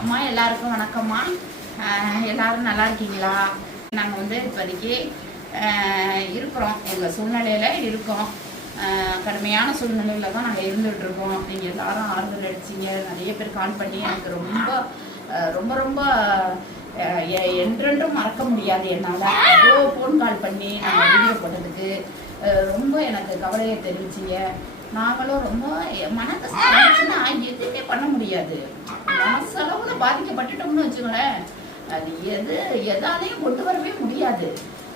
அம்மா எல்லாருக்கும் வணக்கம்மா. எல்லாரும் நல்லா இருக்கீங்களா? நாங்கள் வந்து இப்போதைக்கு இருக்கிறோம், எங்கள் சூழ்நிலையில் இருக்கோம். கடுமையான சூழ்நிலையில் தான் நாங்கள் இருந்துகிட்ருக்கோம். நீங்கள் எல்லாரும் ஆறுதல் அடிச்சிங்க, நிறைய பேர் கால் பண்ணி எனக்கு ரொம்ப ரொம்ப ரொம்ப என்றென்றும் மறக்க முடியாது. என்னால் அவ்வளோ ஃபோன் கால் பண்ணி நாங்கள் வீடியோ போட்டதுக்கு ரொம்ப எனக்கு கவலையை தெரிவிச்சிங்க. நாங்களும் ரொம்ப மன கஷ்டம் எதுவுமே பண்ண முடியாது. மனசளவுல பாதிக்கப்பட்டுட்டோம்னு வச்சுக்கோங்களேன், அது எதாலையும் கொண்டு வரவே முடியாது.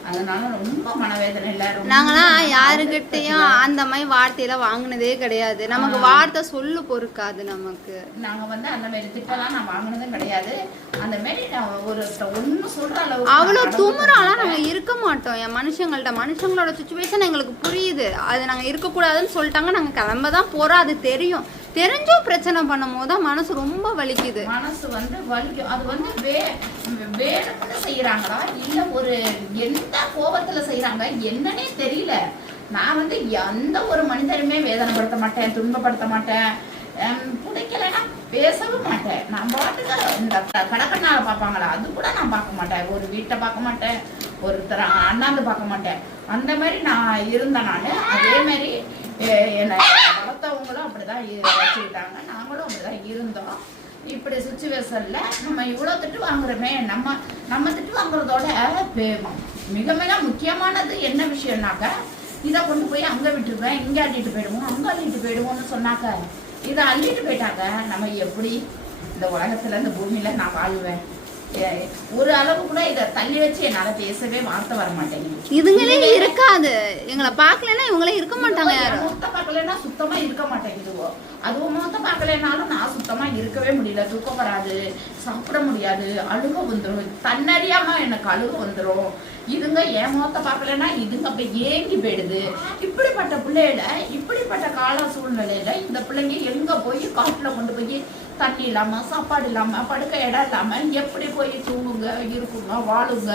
அதனால ரொம்ப மனவேதனை இல்லை. நாங்களாம் யாருக்கிட்டையும் அந்த மாதிரி வார்த்தையில வாங்கினதே கிடையாது. நமக்கு வார்த்தை சொல்லு பொறுக்காது. நமக்கு நாங்க வந்து அந்த மாதிரி திட்டெல்லாம் நான் வாங்கினதும் கிடையாது. அந்த மாதிரி நான் ஒரு ஒண்ணு சொல்ற அளவுக்கு அவ்வளவு துமுறாலாம் நாங்க இருக்க மாட்டோம். என் மனுஷங்களோட சுச்சுவேஷன் எங்களுக்கு புரியுது. அது நாங்க இருக்கக்கூடாதுன்னு சொல்லிட்டாங்க. நாங்க கிளம்ப தான் போறோம். அது தெரியும். தெரிஞ்சும் பிரச்சனை பண்ணும் போது மனசு ரொம்ப வலிக்குது. மனசு வந்து வலிக்கும். அது வந்து வேணும்னு செய்யறாங்களா இல்ல ஒரு எந்த கோபத்துல செய்யறாங்க என்னன்னே தெரியல. நான் வந்து எந்த ஒரு மனிதருமே வேதனைப்படுத்த மாட்டேன், துன்பப்படுத்த மாட்டேன். பிடிக்கலைன்னா பேசவும் மாட்டேன். நான் பாட்டுக்கு இந்த கடற்கண்ணால பார்ப்பாங்களா அது கூட நான் பார்க்க மாட்டேன். ஒரு வீட்டை பார்க்க மாட்டேன், ஒருத்தர் அண்ணாந்து பார்க்க மாட்டேன். அந்த மாதிரி நான் இருந்தேன். நான் அதே மாதிரி என்னை வளர்த்தவங்களும் அப்படிதான் வச்சுக்கிட்டாங்க. நாங்களும் அப்படிதான் இருந்தோம். இப்படி சுச்சுவேஷன்ல நம்ம இவ்வளோ திட்டு வாங்குறோமே, நம்ம திட்டு வாங்குறதோட மிக மிக முக்கியமானது என்ன விஷயம்னாக்க, இதை கொண்டு போய் அங்கே விட்டுருவேன், இங்கே அள்ளிட்டு போயிடுவோம், அங்கே அள்ளிட்டு போயிடுவோம்னு சொன்னாக்க, இதை அள்ளிட்டு போயிட்டாங்க. நம்ம எப்படி இந்த உலகத்துல இந்த பூமியில நான் வாழ்வேன்? ஒரு அளவு கூட இதை தள்ளி வச்சு என்னால பேசவே வார்த்தை வர மாட்டேங்குது. இதுங்களே இருக்காது. எங்களை பார்க்கலன்னா இவங்களே இருக்க மாட்டாங்க. மூத்த பார்க்கலன்னா சுத்தமா இருக்க மாட்டேங்குதுவோ. அதுவும் மூத்த பார்க்கலனாலும் நான் சுத்தமா இருக்கவே முடியல. தூக்கம் வராது, சாப்பிட முடியாது, அழுக வந்துடும். தன்னறியாம எனக்கு அழுக வந்துடும். இதுங்க என் மூத்த பார்க்கலன்னா இதுங்க அப்படி ஏங்கி போயிடுது. இப்படிப்பட்ட பிள்ளையில, இப்படிப்பட்ட கால சூழ்நிலையில இந்த பிள்ளைங்க எங்க போய் காட்டுல கொண்டு போய் தண்ணி இல்லாம, சாப்பாடு இல்லாம, படுக்க இடம் இல்லாம எப்படி போய் தூங்குங்க, இருக்குங்க, வாழுங்க?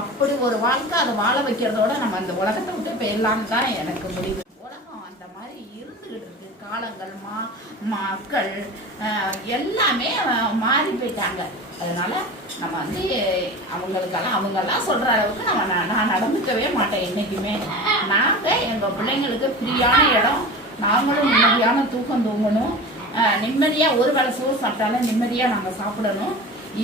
அப்படி ஒரு வாழ்க்கை அதை வாழ வைக்கிறதோட நம்ம அந்த உலகத்தை விட்டு போயிடலான்னு தான் எனக்கு முடியுது. உலகம் அந்த மாதிரி இருந்துகிட்டு இருக்கு. காலங்கள் மக்கள் எல்லாமே மாறி போயிட்டாங்க. அதனால நம்ம வந்து அவங்கெல்லாம் சொல்ற அளவுக்கு நான் நடந்துக்கவே மாட்டேன் என்னைக்குமே. நாங்க எங்க பிள்ளைங்களுக்கு ஃப்ரீயான இடம், நாங்களும் நிம்மதியான தூக்கம் தூங்கணும், நிம்மதியா ஒரு வேளை சோறு சாப்பிட்டாலும் நிம்மதியா நாங்க சாப்பிடணும்.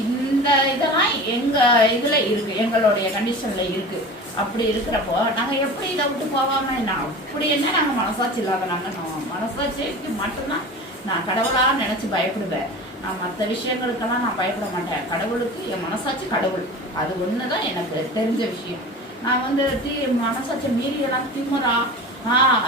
இந்த இதெல்லாம் எங்க இதுல இருக்கு, எங்களுடைய கண்டிஷன்ல இருக்கு. அப்படி இருக்கிறப்போ நாங்க எப்படி இதை விட்டு போவாம என்ன? அப்படி என்ன நாங்க மனசாட்சி இல்லாத நான் மனசாட்சிக்கு மட்டும்தான் நான் கடவுளா நினைச்சு பயப்படுவேன். நான் மற்ற விஷயங்களுக்கெல்லாம் நான் பயப்பட மாட்டேன். கடவுளுக்கு என் மனசாட்சி கடவுள், அது ஒண்ணுதான் எனக்கு தெரிஞ்ச விஷயம். நான் வந்து மனசாட்சி மீறி எல்லாம் திமுறா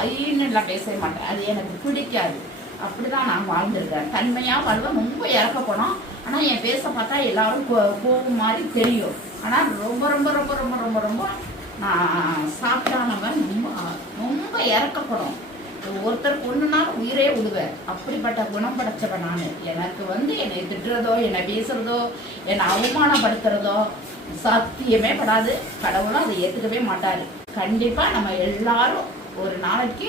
ஐன்னு எல்லாம் பேச மாட்டேன். அது எனக்கு பிடிக்காது. அப்படிதான் நான் வாழ்ந்துருக்கேன். தன்மையா வாழ்வேன். ரொம்ப இறக்க போனோம். ஆனா என் பேச பார்த்தா எல்லாரும் போகும் மாதிரி தெரியும். ஆனா ரொம்ப ரொம்ப ரொம்ப ரொம்ப ரொம்ப ரொம்ப நான் சாப்பிட்டானவன். ரொம்ப ரொம்ப இறக்கப்படும். ஒருத்தருக்கு ஒண்ணுனாலும் உயிரே விடுவேன். அப்படிப்பட்ட குணம் படைச்சவன் நான். எனக்கு வந்து என்னை திட்டுறதோ, என்னை பேசுறதோ, என்னை அவமானப்படுத்துறதோ சத்தியமே படாது. கடவுளும் அதை ஏத்துக்கவே மாட்டாரு. கண்டிப்பா நம்ம எல்லாரும் ஒரு நாளைக்கு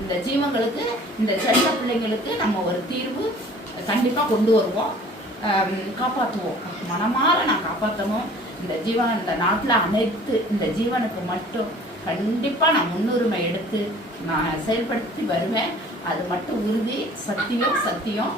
இந்த ஜீவங்களுக்கு, இந்த செல்ல பிள்ளைங்களுக்கு நம்ம ஒரு தீர்வு கண்டிப்பா கொண்டு வருவோம், காப்பாற்றுவோம். மனமாற நான் காப்பாற்றணும். இந்த நாட்டில் அனைத்து இந்த ஜீவனுக்கு மட்டும் கண்டிப்பா நான் முன்னுரிமை எடுத்து நான் செயல்படுத்தி வருவேன். அது மட்டும் உறுதி, சத்தியம்.